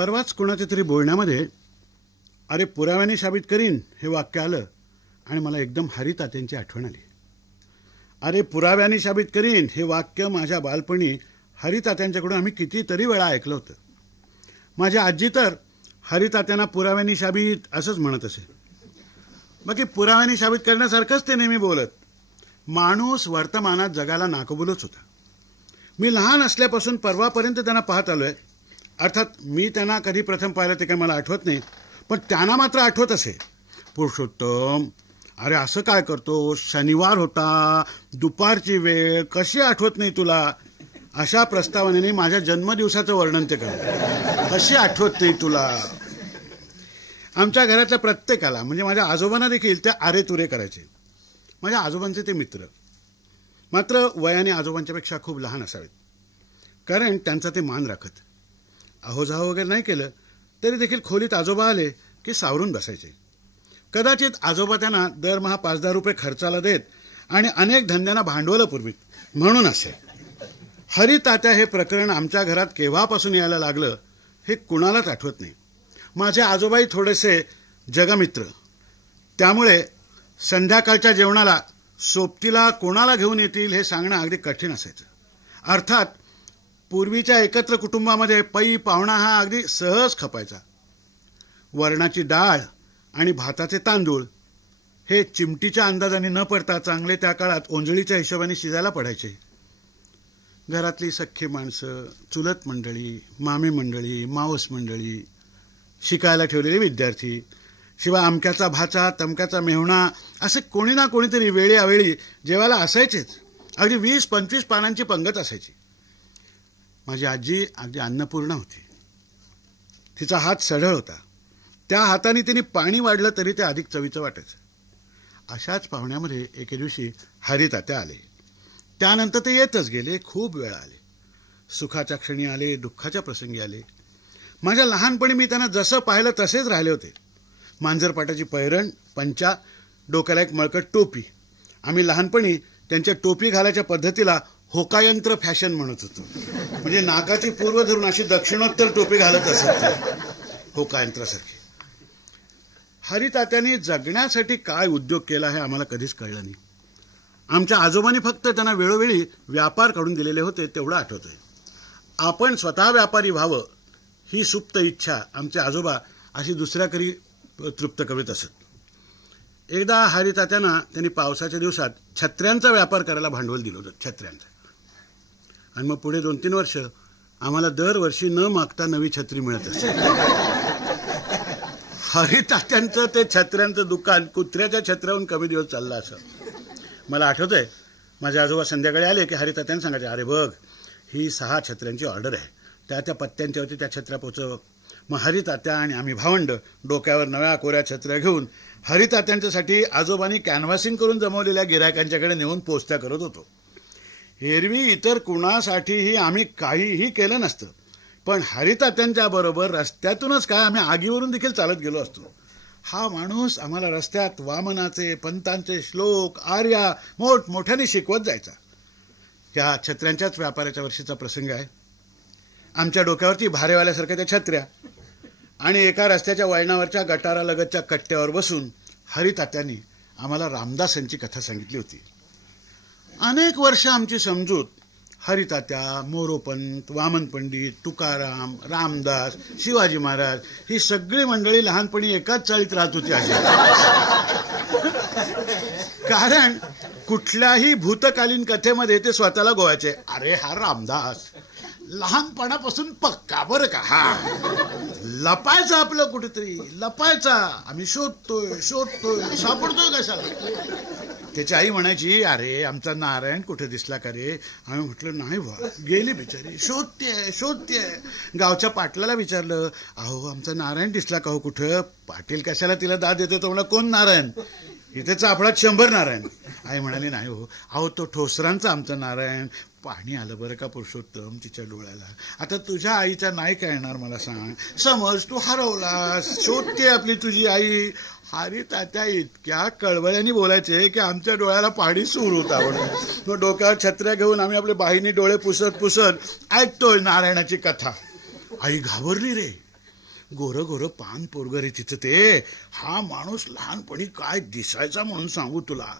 परवाच कोणाच्या तरी बोलण्यामध्ये अरे पुराव्याने साबित करीन हे वाक्य आलं आणि मला एकदम हरितात्यांची आठवण आली. अरे पुराव्याने साबित करीन हे वाक्य माझ्या बालपणी हरितात्यांच्याकडून आम्ही कितीतरी वेळा ऐकलं होतं. माझी आजी तर हरितात्यांना पुराव्याने साबित असंच म्हणत असे. बाकी पुराव्याने साबित करण्यासारखंच ते नेहमी बोलत. माणूस वर्तमानात जगाला नाकबूलच होता. मी लहान असल्यापासून परवापर्यंत त्यांना पाहत आलोय. अर्थात मी त्यांना कधी प्रथम पाहिलं ते काही मला आठवत नाही, पण त्यांना मात्र आठवत असे. पुरुषोत्तम, अरे असं काय करतो, शनिवार होता, दुपारची वेळ, कशी आठवत नाही तुला? अशा प्रस्तावनेने माझ्या जन्मदिवसाचं वर्णन ते करत. कशी आठवत नाही तुला? आमच्या घरातल्या प्रत्येकाला म्हणजे माझ्या आजोबांना देखील ते अरे तुरे करायचे. माझ्या आजोबांचे ते मित्र मात्र वयाने आजोबांच्यापेक्षा खूप लहान असावेत, कारण त्यांचा ते मान राखत. अहोजाहो वगैरे नाही केलं तरी देखील खोलीत आजोबा आले की सावरून बसायचे. कदाचित आजोबा त्यांना दरमहा 5-10 रुपये खर्चाला देत आणि अनेक धंद्यांना भांडवलं पुरवीत म्हणून असे. हरितात्या हे प्रकरण आमच्या घरात केव्हापासून यायला लागलं हे कुणालाच आठवत नाही. माझे आजोबाई थोडेसे जगमित्र, त्यामुळे संध्याकाळच्या जेवणाला सोबतीला कोणाला घेऊन येतील हे सांगणं अगदी कठीण असायचं. अर्थात पूर्वीच्या एकत्र कुटुंबामध्ये पै पाहुणा हा अगदी सहज खपायचा. वरणाची डाळ आणि भाताचे तांदूळ हे चिमटीच्या अंदाजाने न पडता चांगले त्या काळात ओंजळीच्या हिशोबाने शिजायला पडायचे. घरातली सख्खी माणसं, चुलत मंडळी, मामी मंडळी, मावस मंडळी, शिकायला ठेवलेले विद्यार्थी, शिवाय अमक्याचा भाचा, तमक्याचा मेहुणा, असे कोणी ना कोणीतरी वेळी जेवायला असायचेच. अगदी 20-25 पानांची पंगत असायची. माझी आजी अगदी अन्नपूर्णा होती. तिचा हात सढळ होता. त्या हाताने तिने पाणी वाढलं तरी ते अधिक चवीचं वाटायचं. अशाच पाहुण्यामध्ये एके दिवशी हरितात्या आले. त्यानंतर ते येतच गेले. खूप वेळा आले. सुखाच्या क्षणी आले, दुःखाच्या प्रसंगी आले. माझ्या लहानपणी मी त्यांना जसं पाहिलं तसेच राहिले होते. मांजरपाटाची पैरण, पंचा, डोक्याला एक मळकट टोपी. आम्ही लहानपणी त्यांच्या टोपी घालायच्या पद्धतीला होकायंत्र फॅशन म्हणत होतो. म्हणजे नाकाची पूर्व धरून अशी दक्षिणोत्तर टोपी घालत असत, होकायंत्रासारखी. हरितात्यांनी जगण्यासाठी काय उद्योग केला हे आम्हाला कधीच कळलं नाही. आमच्या आजोबांनी फक्त त्यांना वेळोवेळी व्यापार काढून दिलेले होते तेवढं आठवतंय. आपण स्वतः व्यापारी व्हावं ही सुप्त इच्छा आमचे आजोबा अशी दुसऱ्याकरी तृप्त करीत असत. एकदा हरितात्यांना त्यांनी पावसाच्या दिवसात छत्र्यांचा व्यापार करायला भांडवल दिलं होतं, छत्र्यांचा. आणि मग पुढे 2-3 वर्ष आम्हाला दरवर्षी न मागता नवी छत्री मिळत असे. हरितात्यांचं ते छत्र्यांचं दुकान कुत्र्याच्या छत्र्याहून कमी दिवस चाललं असं. मला आठवतंय, माझे आजोबा संध्याकाळी आले की हरितात्यांना सांगायचे, अरे बघ ही 6 छत्र्यांची ऑर्डर आहे, त्या पत्त्यांच्यावरती त्या छत्र्या पोचव. मग हरितात्या आणि आम्ही भावंड डोक्यावर नव्या कोऱ्या छत्र्या घेऊन हरितात्यांच्यासाठी आजोबांनी कॅनव्हासिंग करून जमवलेल्या गिरायकांच्याकडे नेऊन पोचत्या करत होतो. एरवी इतर कुणासाठीही आम्ही काहीही केलं नसतं, पण हरितात्यांच्या बरोबर रस्त्यातूनच काय आम्ही आगीवरून देखील चालत गेलो असतो. हा माणूस आम्हाला रस्त्यात वामनाचे, पंतांचे श्लोक, आर्या मोठमोठ्याने शिकवत जायचा. या छत्र्यांच्याच व्यापाराच्या वर्षीचा प्रसंग आहे. आमच्या डोक्यावरती भारेवाल्यासारख्या त्या छत्र्या आणि एका रस्त्याच्या वळणावरच्या गटारालगतच्या कट्ट्यावर बसून हरितात्यांनी आम्हाला रामदासांची कथा सांगितली होती. अनेक वर्ष आमची समजूत हरितात्या, मोरोपंत, वामन पंडित, तुकाराम, रामदास, शिवाजी महाराज ही सगळी मंडळी लहानपणी एकाच चाळीत राहत होती अशी. कारण कुठल्याही भूतकालीन कथेमध्ये ते स्वतःला गोवायचे, अरे हा रामदास लहानपणापासून पक्का बरं का, हा लपायचा आपलं कुठेतरी लपायचा. आम्ही शोधतोय सापडतोय कशाला. त्याची आई म्हणायची, अरे आमचा नारायण कुठे दिसला का रे? आम्ही म्हटलं नाही व्हा, गेली बिचारी, शोधतेय. गावच्या पाटलाला विचारलं, अहो आमचा नारायण दिसला का हो कुठं? पाटील कशाला तिला दाद देतो? तो म्हणा, कोण नारायण? इथे चाफळात 100 नारायण. आई म्हणाली, नाही हो, अहो तो ठोसरांचा आमचा नारायण. पाणी आलं बरं का पुरुषोत्तम तिच्या डोळ्याला. आता तुझ्या आईचा नाही काय येणार मला सांग? समज तू हरवलास, शोधते आपली तुझी आई. हरितात्या इतक्या कळवळ्याने बोलायचे की आमच्या डोळ्याला पाणी सूर होता. तो डोक्यावर छत्र्या घेऊन आम्ही आपले बाहीनी डोळे पुसत ऐकतोय नारायणाची कथा. आई घाबरली रे. गोरं गोरं पान पोरगं रे तिचं ते. हा माणूस लहानपणी काय दिसायचा म्हणून सांगू तुला.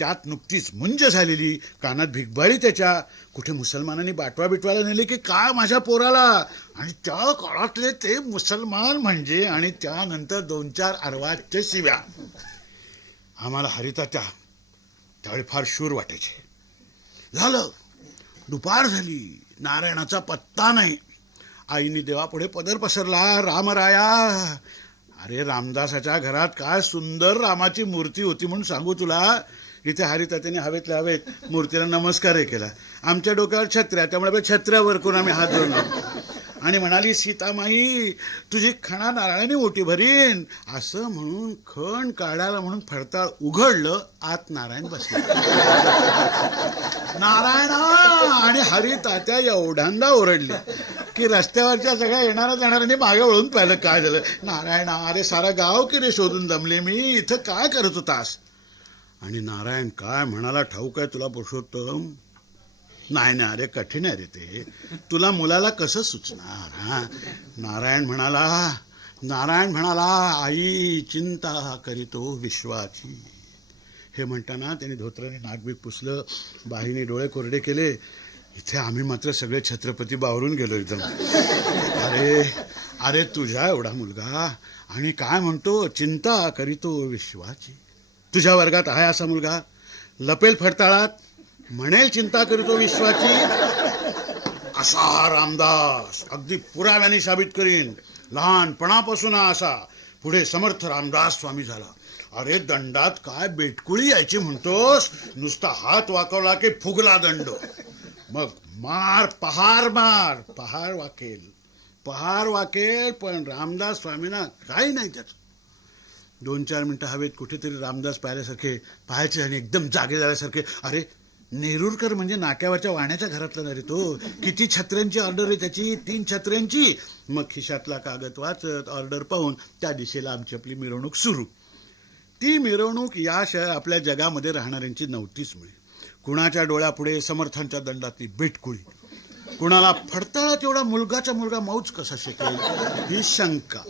त्यात नुकतीच मुंज झालेली, कानात भिगबाळी त्याच्या. कुठे मुसलमानांनी बाटवा बिटवायला नेले की काय माझ्या पोराला. आणि त्या काळातले ते मुसलमान म्हणजे. आणि त्यानंतर 2-4 अर्वाच्य शिव्या. आम्हाला हरितात्या त्यावेळी फार शूर वाटायचे. झालं, दुपार झाली, नारायणाचा पत्ता नाही. आईने देवापुढे पदर पसरला, रामराया. अरे रामदासाच्या घरात काय सुंदर रामाची मूर्ती होती म्हणून सांगू तुला. इथे हरितात्याने हवेतल्या हवेत मूर्तीला नमस्कारही केला. आमच्या डोक्यावर छत्र्या, त्यामुळे छत्र्यावर करून आम्ही हात जोडलो आणि म्हणाली, सीतामाई तुझी खणा नारळाने ओटी भरीन. असं म्हणून खण काढायला म्हणून फडताळ उघडलं. आत नारायण बसले. नारायणा. आणि हरितात्या एवढ्यांदा ओरडले की रस्त्यावरच्या सगळ्या येणाऱ्या जाणाऱ्यांनी मागे वळून पाहिलं. काय झालं? नारायणा, अरे सारा गाव की रे शोधून दमले मी, इथं काय करत होतास? आणि नारायण काय म्हणाला ठाऊक आहे तुला पुरुषोत्तम? नाही ना, अरे कठीण आहे रे ते, तुला मुलाला कसं सुचणार. हा, नारायण म्हणाला आई चिंता करीतो विश्वाची. हे म्हणताना त्यांनी धोत्राने नागबीक पुसलं, बाहीने डोळे कोरडे केले. इथे आम्ही मात्र सगळे छत्रपती बावरून गेलो एकदम. अरे तुझ्या एवढा मुलगा आणि काय म्हणतो, चिंता करीतो विश्वाची. तुझ्या वर्गात आहे असा मुलगा, लपेल फडताळात, म्हणेल चिंता करीतो विश्वाची. असा रामदास अगदी पुराव्याने साबित करीन. लहानपणापासून असा पुढे समर्थ रामदास स्वामी झाला. अरे दंडात काय बेटकुळी यायची म्हणतोस, नुसता हात वाकवला की फुगला दंड. मग मार पहार वाकेल. पण रामदास स्वामींना काही नाही त्याचं. 2-4 मिनिटं हवेत कुठेतरी रामदास पाहिल्यासारखे पाहायचे आणि एकदम जागे झाल्यासारखे. अरे नेरुरकर म्हणजे नाक्यावरच्या वाण्याच्या घरातला ना रे तो. किती छत्र्यांची ऑर्डर आहे त्याची, 3 छत्र्यांची. मग खिशातला कागद वाचत ऑर्डर पाहून त्या दिशेला आमची आपली मिरवणूक सुरू. ती मिरवणूक याशिवाय आपल्या जगामध्ये राहणाऱ्यांची नव्हतीच मिळे. कुणाच्या डोळ्यापुढे समर्थांच्या दंडातली बेटकुळी, कुणाला फडताळात एवढा मुलगाचा मुलगा मौज कसा शिकेल ही शंका,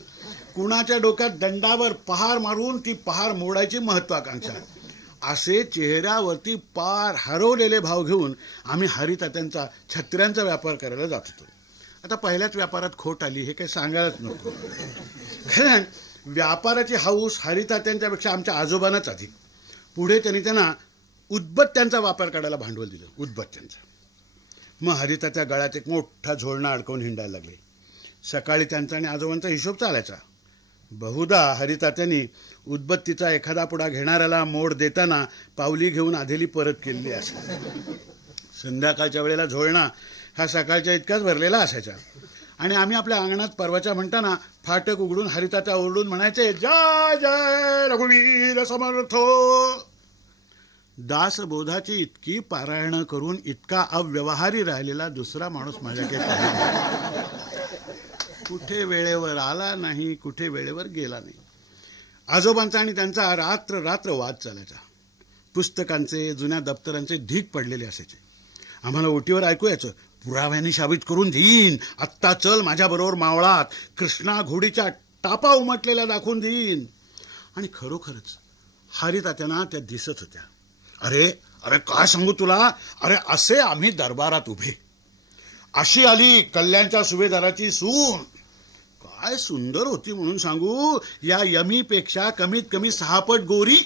कुणाच्या डोक्यात दंडावर पहार मारून ती पहार मोडायची महत्वाकांक्षा. असे चेहऱ्यावरती पार हरवलेले भाव घेऊन आम्ही हरितात्यांचा छत्र्यांचा व्यापार करायला जात होतो. आता पहिल्याच व्यापारात खोट आली हे काही सांगायलाच नको. कारण व्यापाराची हाऊस हरितात्यांच्या पेक्षा आमच्या आजोबांनाच अधिक. पुढे त्यांना उदबत्त्यांचा वापर करायला भांडवल दिलं, उदबत्त्यांचा. मग हरितात्या गळ्यात एक मोठा झोळणा अडकवून हिंडायला लागले. सकाळी त्यांचा आणि आजोबांचा हिशोब चालायचा. बहुधा हरितात्यांनी उदबत्तीचा एखादा पुडा घेणाऱ्याला मोड देताना पावली घेऊन आधेली परत केलेली असे. संध्याकाळच्या वेळेला झोळणा हा सकाळच्या इतकाच भरलेला असायचा. आणि आम्ही आपल्या अंगणात परवाच्या म्हणताना फाटक उघडून हरितात्या ओरडून म्हणायचे, जय जय रघुवीर समर्थ. दासबोधाची इतकी पारायण करून इतका अव्यवहारी राहिलेला दुसरा माणूस माझ्याकडे नाही. कुठे वेळेवर आला नाही, कुठे वेळेवर गेला नाही. आजोबांचा आणि त्यांचा रात्र रात्र वाद चालायचा. पुस्तकांचे जुन्या दप्तरांचे ढीग पडलेले असायचे. आम्हाला ओटीवर ऐकू यायचं, पुराव्याने साबित करून देईन, आत्ता चल माझ्याबरोबर मावळात, कृष्णा घोडीच्या टापा उमटलेल्या दाखवून देईन. आणि खरोखरच हरितात्यांना त्या दिसत होत्या. अरे काय सांगू तुला, अरे असे आम्ही दरबारात उभे. अशी आली कल्याणच्या सुभेदाराची सून. काय सुंदर होती म्हणून सांगू, या यमीपेक्षा कमीत कमी 6 पट गोरी.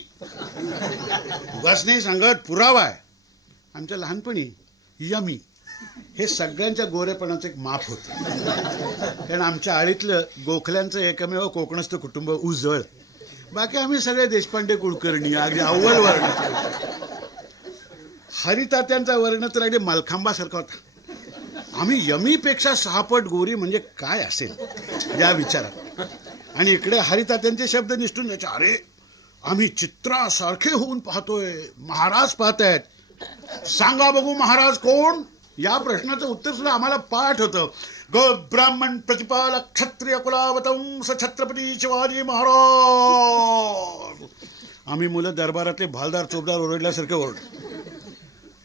उगाच नाही सांगत, पुरावा आहे. आमच्या लहानपणी यमी हे सगळ्यांच्या गोरेपणाचं एक माप होतं. कारण आमच्या आळीतलं गोखल्यांचं एकमेव कोकणस्थ कुटुंब उजळ. बाकी आम्ही सगळे देशपांडे कुलकर्णी, अगदी अव्वल वर्ण. हरितात्यांचा वर्ण तर अगदी मलखांबासारखा होता. आम्ही यमीपेक्षा 6 पट गोरी म्हणजे काय असेल या विचारात. आणि इकडे हरितात्यांचे शब्द निष्ठून द्यायचे, अरे आम्ही चित्रासारखे होऊन पाहतोय, महाराज पाहतायत. सांगा बघू महाराज कोण? या प्रश्नाचं उत्तर सुद्धा आम्हाला पाठ होतं. गो ब्राह्मण प्रतिपाल क्षत्रिय कुलावतंस छत्रपती शिवाजी महाराज. आम्ही मुलं दरबारातले भालदार चोपदार ओरडल्यासारखे ओरडलो.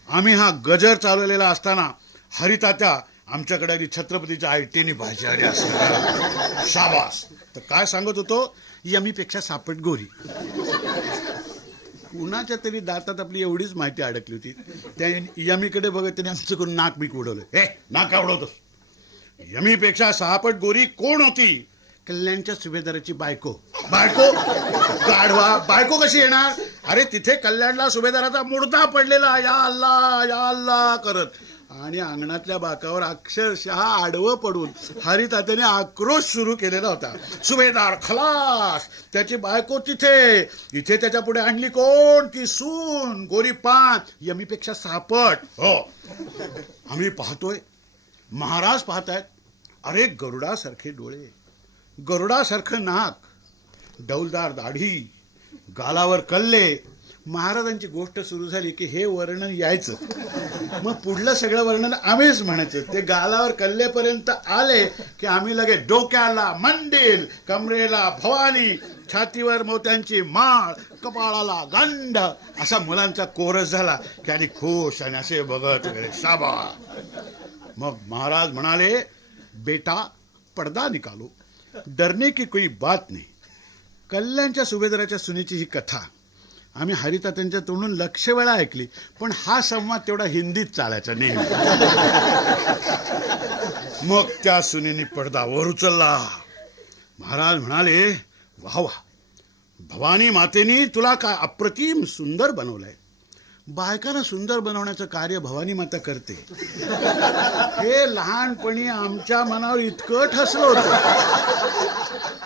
आम्ही हा गजर चालवलेला असताना हरितात्या आमच्याकडे छत्रपतीच्या आयटीने भाजी असं शाबास. तर काय सांगत होतो, यमीपेक्षा सापट गोरी. कुणाच्या तरी दातात आपली एवढीच माहिती अडकली होती. त्या यमीकडे बघत त्याने आमचं करून नाक बीक उडवलं. हे नाक का उडवतोस? यमीपेक्षा सापट गोरी कोण होती? कल्याणच्या सुभेदाराची बायको. बायको गाढवा, बायको कशी येणार? अरे तिथे कल्याणला सुभेदाराचा मुर्दा पडलेला, या अल्लाह करत, आणि अंगणातल्या बाकावर अक्षरशः आडवं पडून हरितात्याने आक्रोश सुरू केलेला होता. सुभेदार खलास, त्याची बायको तिथे, इथे त्याच्या पुढे आणली कोण? ती सून, गोरी पान, यमीपेक्षा सापट. हो, आम्ही पाहतोय, महाराज पाहतायत. अरे गरुडासारखे डोळे, गरुडासारखं नाक, डौलदार दाढी, गालावर कल्ले. महाराजांची गोष्ट सुरू झाली की हे वर्णन यायचं. मग पुढलं सगळं वर्णन आम्हीच म्हणायचं. ते गालावर कल्लेपर्यंत आले की आम्ही लगेच डोक्याला मंदिल, कमरेला भवानी, छातीवर मोत्यांची माळ, कपाळाला गंध, असा मुलांचा कोरस झाला की आणि खुश आणि असे बघत वगैरे. शाबा. मग महाराज म्हणाले, बेटा पर्दा निकालो, डरने की कोई बात नाही. कल्याणच्या सुभेदाराच्या सुनेची ही कथा आम्ही हरितात्यांच्या तोंडून लक्ष वेळा ऐकली, पण हा संवाद तेवढा हिंदीत चालायचा नेहमी. मग त्या सुनेनी पडदा वर उचलला. महाराज म्हणाले, वा वा, भवानी मातेनी तुला काय अप्रतिम सुंदर बनवलंय. बायकांना सुंदर बनवण्याचं कार्य भवानी माता करते. हे लहानपणी आमच्या मनावर इतकं ठसलं होतं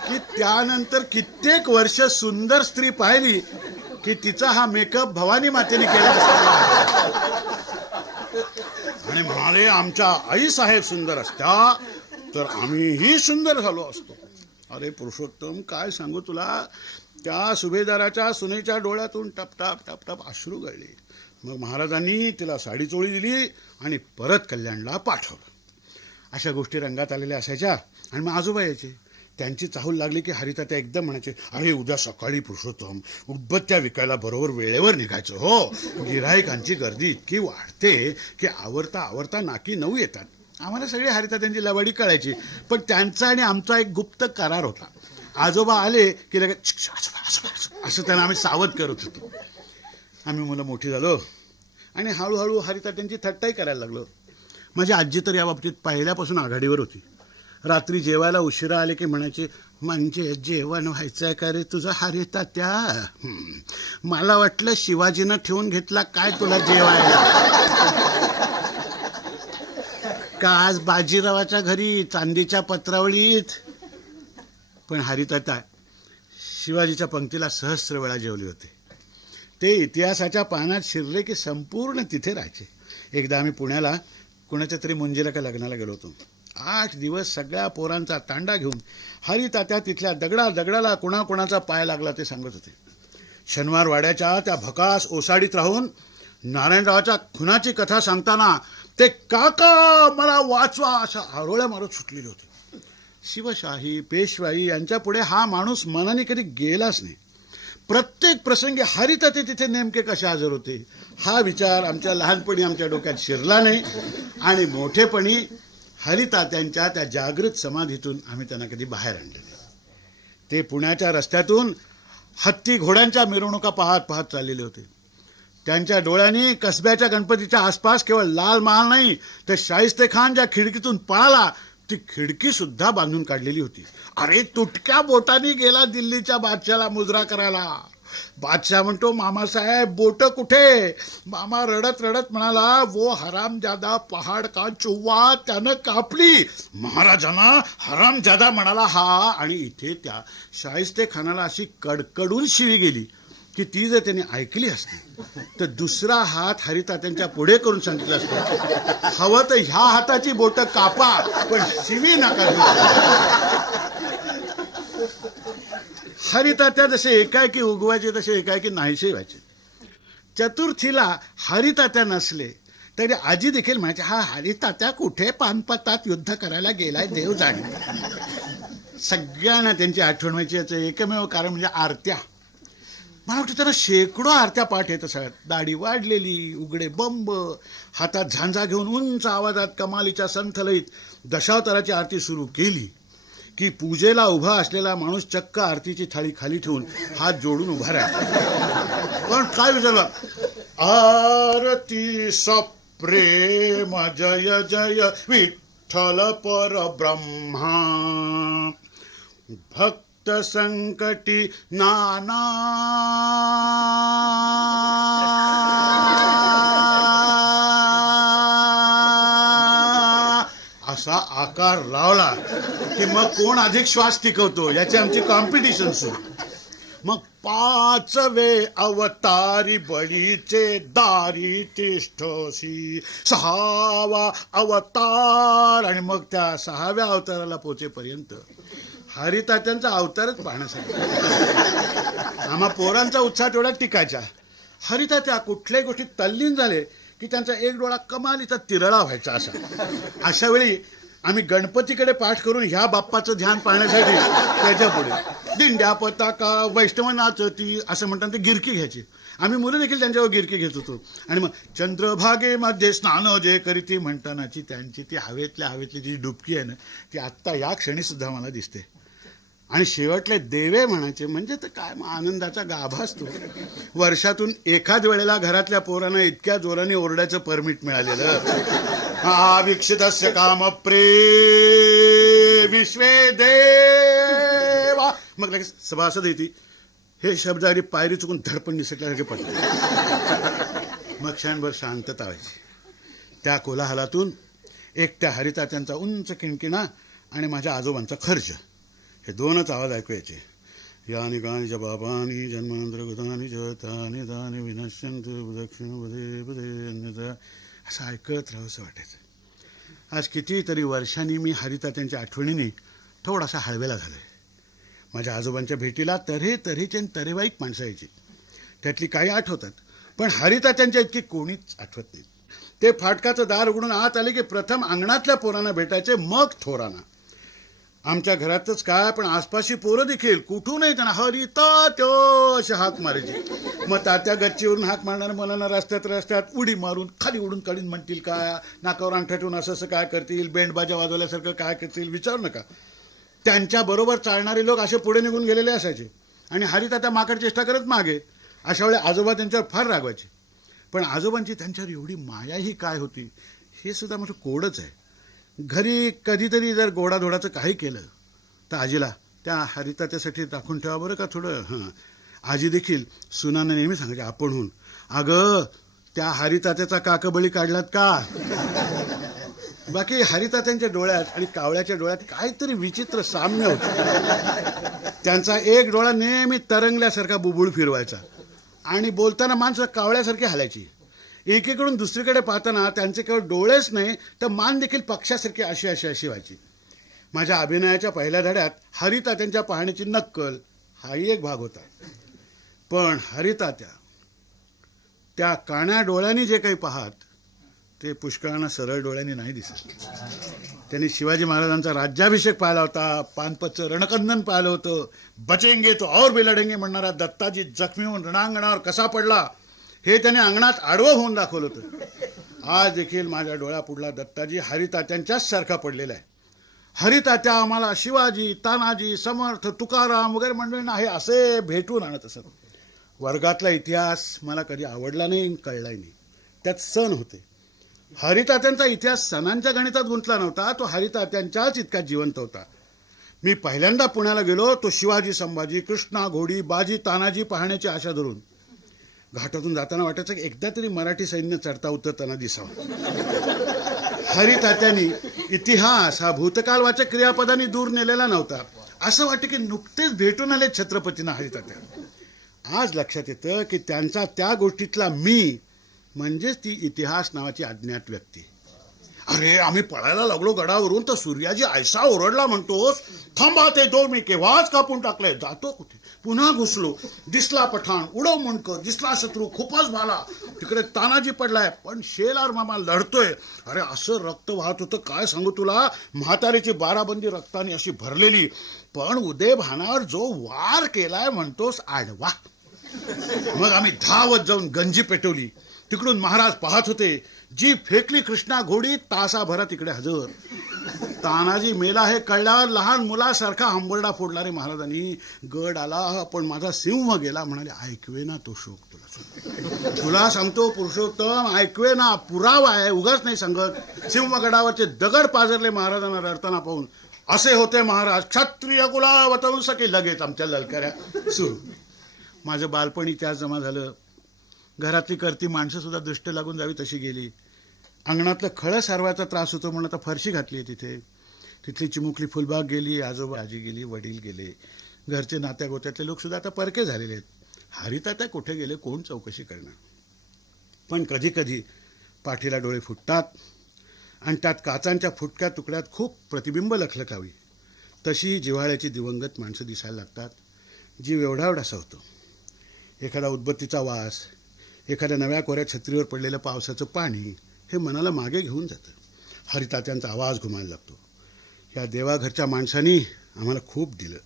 की त्यानंतर कित्येक वर्ष सुंदर स्त्री पाहिली की तिचा हा मेकअप भवानी मातेने केला आणि म्हणाले, आमच्या आई साहेब सुंदर असत्या तर आम्हीही सुंदर झालो असतो. अरे पुरुषोत्तम, काय सांगू तुला, त्या सुभेदाराच्या सुनेच्या डोळ्यातून टपटाप टपटाप अश्रू गळले. मग महाराजांनी तिला साडी चोळी दिली आणि परत कल्याणला पाठवलं. अशा गोष्टी रंगात आलेल्या असायच्या. आणि मग आजोबा यायचे, त्यांची चाहूल लागली की हरितात्या एकदम म्हणायचे, अरे उद्या सकाळी पुरुषोत्तम उदबत्त्या विकायला बरोबर वेळेवर निघायचं. हो, गिऱ्हाईकांची गर्दी इतकी वाढते की आवरता आवरता नाकी 9 येतात. आम्हाला सगळी हरितात्यांची लवाडी कळायची, पण त्यांचा आणि आमचा एक गुप्त करार होता. आजोबा आले की लगेच असं त्यांना आम्ही सावध करत होतो. आम्ही मुलं मोठी झालो आणि हळूहळू हरितात्यांची थट्टाही करायला लागलो. माझी आजी तर या बाबतीत पहिल्यापासून आघाडीवर होती. रात्री जेवायला उशिरा आले की म्हणायचे, म्हणजे जेवण व्हायचंय का रे तुझं हरितात्या? मला वाटलं शिवाजीनं ठेवून घेतला काय तुला जेवायला, का आज बाजीरावाच्या घरी चांदीच्या पत्रावळीत. पण हरितात्या शिवाजीच्या पंक्तीला सहस्र वेळा जेवले होते. ते इतिहासाच्या पानात शिरले की संपूर्ण तिथे राहायचे. एकदा आम्ही पुण्याला कुणाच्या तरी मुंजीला का लग्नाला गेलो होतो. 8 दिवस सगळ्या पोरांचा तांडा घेऊन हरितात्या तिथल्या दगडाला कुणाकुणाचा पाय लागला ते सांगत होते. शनिवार वाड्याच्या त्या भकास ओसाडीत राहून नारायणरावाच्या खुनाची कथा सांगताना ते काका मला वाचवा अशा आरोळ्या मारत सुटलेले होते. शिवशाही पेशवाई यांच्या पुढे हा माणूस मनाने कधी गेलाच नाही. प्रत्येक प्रसंगी हरिताते तिथे नेमके कसे हजर होते हा विचार आमच्या लहानपणी आमच्या डोक्यात शिरला नाही. आणि मोठेपणी हरितात्यांच्या त्या जागृत समाधीतून आम्ही त्यांना कधी बाहेर आणले नाही. ते पुण्याच्या रस्त्यातून हत्ती घोड्यांच्या मिरवणुका पाहत पाहत चाललेले होते. त्यांच्या डोळ्यांनी कसब्याच्या गणपतीच्या आसपास केवळ लाल महाल नाही तर शाहिस्ते खान ज्या खिडकीतून पळाला ती खिडकी सुद्धा बांधून काढलेली होती. अरे तुटक्या बोटांनी गेला दिल्लीच्या बादशाला मुजरा करायला. बादशाह म्हणतो, मामासाहेब बोट कुठे? मामा रडत रडत म्हणाला, वो हरामजादा पहाड का चुव्वा त्यानं कापली. महाराजांना हरामजादा म्हणाला हा. आणि इथे त्या शाहिस्ते खानाला अशी कडकडून शिवी गेली की ती जर त्यांनी ऐकली असती तर दुसरा हात हरितात्यांच्या पुढे करून सांगितलं असतं, हवं तर ह्या हाताची बोट कापा पण शिवी नका देऊ. हरितात्या जसे एकाएकी उगवायचे तसे एकाएकी नाहीसे व्हायचे. चतुर्थीला हरितात्या नसले तरी आजी देखील म्हणायचे, हा हरितात्या कुठे पानपतात युद्ध करायला गेलाय देव जाणे. सगळ्यांना त्यांची आठवण व्हायची. याचं एकमेव कारण म्हणजे आरत्या. मला वाटतं त्यांना शेकडो आरत्या पाठ येतं. सगळ्यात दाढी वाढलेली, उघडे बंब, हातात झांजा घेऊन उंच आवाजात कमालीच्या संथलईत दशावताराची आरती सुरू केली की पूजेला उभा असलेला माणूस चक्क आरतीची थाळी खाली ठेवून हात जोडून उभा राहतो. पण काय विचारलं, आरती सप्रेम जय जय विठ्ठल परब्रह्मा भक्त संकटी नाना असा आकार लावला की मग कोण अधिक श्वास टिकवतो याची आमची कॉम्पिटिशन सुरू. मग 5वे अवतारी बळीचे दारी तिष्ठसी 6वा अवतार, आणि मग त्या 6व्या अवताराला पोचेपर्यंत हरितात्यांचा अवतारच पाहण्यासाठी आम्हा पोरांचा उत्साह तेवढा टिकायचा. हरितात्या कुठल्याही गोष्टीत तल्लीन झाले की त्यांचा एक डोळा कमालीचा तिरळा व्हायचा. अशा वेळी आम्ही गणपतीकडे पाठ करून ह्या बाप्पाचं ध्यान पाहण्यासाठी त्याच्या पुढे दिंड्या पताका वैष्णव नाचती असं म्हणतात ते गिरकी घ्यायची. आम्ही मुलं देखील त्यांच्यावर गिरकी घेत होतो. आणि मग चंद्रभागेमध्ये स्नान जे करीती म्हणतानाची त्यांची ती हवेतली जी डुबकी आहे ना, ती आत्ता या क्षणी सुद्धा मला दिसते. आणि शेवटले देवे म्हणायचे म्हणजे तर काय आनंदाचा गाभा असतो. वर्षातून एखाद वेळेला घरातल्या पोरांना इतक्या जोराने ओरडायचं परमिट मिळालेलं. वीक्षितस्य काम प्रे विश्वे देवा, मग लगेच सभासद येते. हे शब्द आणि पायरी चुकून धडपण निसटल्यासारखे पडते. मग क्षणभर शांतता व्हायची. त्या कोलाहलातून एकट्या हरितात्यांचा उंच किणकिणा आणि माझ्या आजोबांचा खर्च, हे 2च आवाज ऐकू यायचे. यानी गाणी च बाबानी जन्मांतर गुदानी जतानी दानी विनश्यंतु दक्षिण बुधे बुधे अन्यथा, असं ऐकत राहावंसं वाटायचं. आज कितीतरी वर्षांनी मी हरितात्यांच्या आठवणीने थोडासा हळवेला झालोय. माझ्या आजोबांच्या भेटीला तऱ्हेतऱ्हेची तरेवाईक माणसं यायची. त्यातली काही आठवतात, पण हरितात्यांच्या इतकी कोणीच आठवत नाही. ते फाटकाचं दार उघडून आत आले की प्रथम अंगणातल्या पोरांना भेटायचे, मग थोरांना. आमच्या घरातच काय, पण आसपासची पोरं देखील कुठूनही त्यांना हरितात्यो अशी हाक मारायची. मग तात्या गच्चीवरून हाक मारणाऱ्या मुलांना रस्त्यात उडी मारून खाली उडून काढून म्हणतील काय, नाकावर अंगठा ठेवून असं काय करतील, बेंडबाजा वाजवल्यासारखं काय करतील विचारू नका. त्यांच्या बरोबर चालणारे लोक असे पुढे निघून गेलेले असायचे आणि हरितात्या माकड चेष्टा करत मागे. अशा वेळी आजोबा त्यांच्यावर फार रागवायचे. पण आजोबांची त्यांच्यावर एवढी मायाही काय होती हे सुद्धा माझं कोडच आहे. घरी कधीतरी जर गोडाधोडाचं काही केलं तर आजीला त्या हरितात्यासाठी दाखवून ठेवा बरं का थोडं. हां, आजी देखील सुनानं नेहमी सांगायचे आपणहून, अगं त्या हरितात्याचा काकबळी काढलात का. बाकी हरितात्यांच्या डोळ्यात आणि कावळ्याच्या डोळ्यात काहीतरी विचित्र साम्य होतं. त्यांचा एक डोळा नेहमी तरंगल्यासारखा बुबुळ फिरवायचा आणि बोलताना माणसं कावळ्यासारखी हलायची. एकीकडून दुसरीकडे पाहताना त्यांचे केवळ डोळेच नाही तर मान देखील पक्षासारखी अशी व्हायची. माझ्या अभिनयाच्या पहिल्या धड्यात हरितात्यांच्या पाहण्याची नक्कल हाही एक भाग होता. पण हरितात्या त्या काण्या डोळ्यांनी जे काही पाहत ते पुष्कळांना सरळ डोळ्यांनी नाही दिसत. त्यांनी शिवाजी महाराजांचा राज्याभिषेक पाहिला होता, पानपतचं रणकंदन पाहिलं होतं, बचेंगे तो और भी लढेंगे म्हणणारा दत्ताजी जखमी होऊन रणांगणावर कसा पडला हे त्याने अंगणात आडवं होऊन दाखवलं होतं. आज देखील माझ्या डोळ्यापुढला दत्ताजी हरितात्यांच्याच सारखा पडलेला आहे. हरितात्या आम्हाला शिवाजी, तानाजी, समर्थ, तुकाराम वगैरे मंडळींना हे असे भेटून आणत असत. वर्गातला इतिहास मला कधी आवडला नाही, कळलाही नाही. त्यात सण होते. हरितात्यांचा इतिहास सणांच्या गणितात गुंतला नव्हता, तो हरितात्यांच्याच इतका जिवंत होता. मी पहिल्यांदा पुण्याला गेलो तो शिवाजी, संभाजी, कृष्णा, घोडी, बाजी, तानाजी पाहण्याची आशा धरून. घाटातून जाताना वाटायचं की एकदा तरी मराठी सैन्य चढता उतरताना दिसावं. हरितात्यांनी इतिहास हा भूतकालवाचक क्रियापदांनी दूर नेलेला नव्हता. असं वाटतं की नुकतेच भेटून आले छत्रपतींना हरितात्या. आज लक्षात येतं की त्यांचा त्या गोष्टीतला मी म्हणजेच ती इतिहास नावाची अज्ञात व्यक्ती. अरे आम्ही पळायला लागलो गडावरून तर सूर्याजी ऐसा ओरडला म्हणतोस, थांबा ते दोन मी केव्हाच कापून टाकले. जातो कुठे, पुन्हा घुसलो, दिसला पठाण, उडव मुंडक, दिसला शत्रू, खूपच भाला, तिकडे तानाजी पडलाय, पण शेलार मामा लढतोय. अरे असं रक्त वाहत होतं काय सांगू तुला. म्हातारीची बाराबंदी रक्ताने अशी भरलेली, पण उदय भानावर जो वार केलाय म्हणतोस आडवा. मग आम्ही धावत जाऊन गंजी पेटवली. तिकडून महाराज पाहत होते. जी फेकली कृष्णा घोडी तासाभरात इकडे हजर. तानाजी मेला हे कळल्यावर लहान मुलासारखा हंबरडा फोडला रे महाराजांनी. गड आला पण माझा सिंह गेला. म्हणाले ऐकवे ना तो शोक तुला सांगतो पुरुषोत्तम, ऐकवे ना, पुरावा आहे, उगाच नाही सांगत. सिंहगडावरचे दगड पाजरले महाराजांना रडताना पाहून. असे होते महाराज, क्षत्रिय कुलावतंस, की लगेच आमच्या ललकऱ्या सुरू. माझं बालपणी त्यात जमा झालं. घरातली करती माणसं सुद्धा दृष्ट लागून जावी तशी गेली. अंगणातलं खळं सारवायचा त्रास होतो म्हणून आता फरशी घातली तिथे. तिथली चिमुकली फुलबाग गेली, आजोबा आजी गेली, वडील गेले. घरचे नात्या गोत्यातले लोक सुद्धा आता परके झालेले आहेत. हरितात्या कुठे गेले, कोण चौकशी करणार. पण कधी कधी पाठीला डोळे फुटतात आणि त्यात काचांच्या फुटक्या तुकड्यात खूप प्रतिबिंब लखलखावी. तशी जिव्हाळ्याची दिवंगत माणसं दिसायला लागतात. जीव एवढा एवढासा होतो. एखादा उदबत्तीचा वास, एखाद्या नव्या कोऱ्या छत्रीवर पडलेलं पावसाचं पाणी हे मनाला मागे घेऊन जातं. हरितात्यांचा आवाज घुमायला लागतो. या देवाघरच्या माणसांनी आम्हाला खूप दिलं.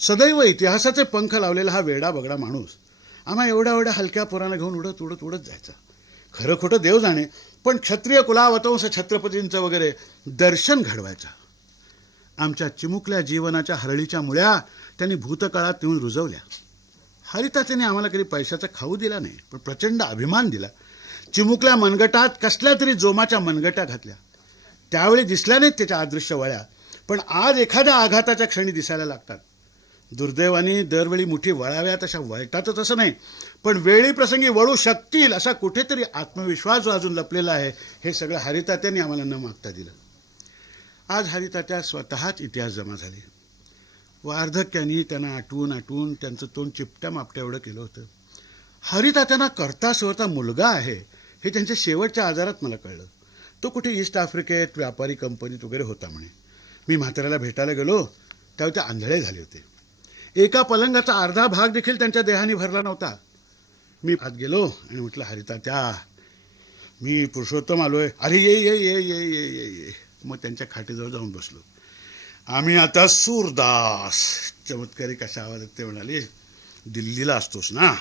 सदैव इतिहासाचे पंख लावलेला हा वेडा बगडा माणूस आम्हा एवढ्या एवढ्या हलक्या पोरांना घेऊन उडत उडत उडत जायचा. खरं खोटं देव जाणे, पण क्षत्रिय कुलावतंस छत्रपतींचं वगैरे दर्शन घडवायचा. आमच्या चिमुकल्या जीवनाच्या हरळीच्या मुळ्या त्यांनी भूतकाळात नेऊन रुजवल्या. हरितात्यांनी आम्हाला कधी पैशाचा खाऊ दिला नाही, पण प्रचंड अभिमान दिला. चिमुकल्या मनगटात कसल्या तरी जोमाच्या मनगट्या घातल्या. त्यावेळी दिसल्या नाहीत त्याच्या अदृश्य वळ्या, पण आज एखाद्या आघाताच्या क्षणी दिसायला लागतात. दुर्दैवाने दरवेळी मुठी वळाव्यात अशा वळतातच असं नाही, पण वेळी प्रसंगी वळू शकतील असा कुठेतरी आत्मविश्वास जो अजून लपलेला आहे, हे सगळं हरितात्यांनी आम्हाला न मागता दिलं. आज हरितात्या स्वतःच इतिहास जमा झाले. वार्धक्याने त्यांना आठवून आठवून त्यांचं तोंड चिपट्या मापट्या एवढं केलं होतं. हरितात्यांना करता स्वतः मुलगा आहे हे त्यांच्या शेवटच्या आजारात मला कळलं. तो कुठे ईस्ट आफ्रिकेत व्यापारी कंपनीत वगैरे होता म्हणे. मी म्हाताऱ्याला भेटायला गेलो तेव्हा ते आंधळे झाले होते. एका पलंगाचा अर्धा भाग देखील त्यांच्या देहाने भरला नव्हता. मी आत गेलो आणि म्हटलं, हरितात्या, मी पुरुषोत्तम आलोय. अरे ये ये ये ये ये ये ये. मग त्यांच्या खाटेजवळ जाऊन बसलो. आम्ही आता सूरदास. चमत्कारी कशा आवाजात ते म्हणाले, दिल्लीला असतोस ना?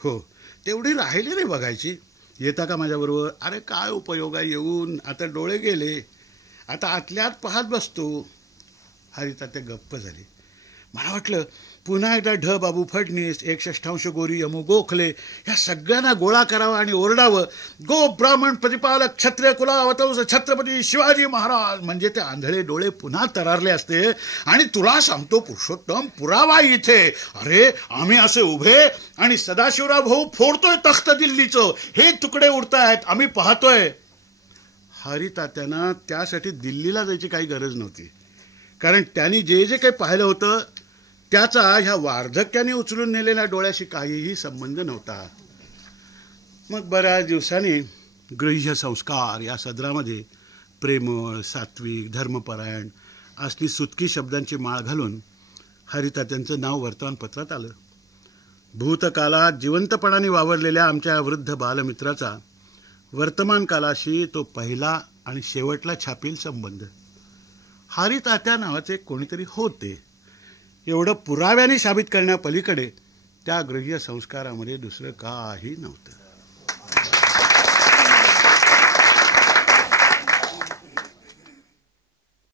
हो. तेवढी राहिली रे बघायची, येता का माझ्याबरोबर? अरे काय उपयोग आहे येऊन, आता डोळे गेले, आता आतल्यात पाहत बसतो. हरितात्या गप्प झाले. मला वाटलं पुन्हा एकदा ढ बाबू फडणीस, 1/6 गोरी यमू गोखले ह्या सगळ्यांना गोळा करावा आणि ओरडावं, गो ब्राह्मण प्रतिपालक क्षत्रिय कुलावतंस छत्रपती शिवाजी महाराज. म्हणजे ते आंधळे डोळे पुन्हा तरारले असते. आणि तुला सांगतो पुरुषोत्तम, पुरावा इथे. अरे आम्ही असे उभे आणि सदाशिवराव भाऊ फोडतोय तख्त दिल्लीचं, हे तुकडे उडतायत, आम्ही पाहतोय. हरितात्यांना त्यासाठी दिल्लीला जायची काही गरज नव्हती, कारण त्यांनी जे जे काही पाहिलं होतं त्याचा ह्या वार्धक्याने उचलून नेलेल्या डोळ्याशी काहीही संबंध नव्हता. मग बऱ्याच दिवसांनी गृह्य संस्कार या सदरामध्ये प्रेमळ, सात्विक, धर्मपरायण असली सुतकी शब्दांची माळ घालून हरितात्यांचं नाव वर्तमानपत्रात आलं. भूतकालात जिवंतपणाने वावरलेल्या आमच्या वृद्ध बालमित्राचा वर्तमानकालाशी तो पहिला आणि शेवटला छापील संबंध. हरितात्या नावाचे कोणीतरी होते एवढं पुराव्याने साबित करण्यापलीकडे त्या गृह्य संस्कारामध्ये दुसरं काही नव्हतं.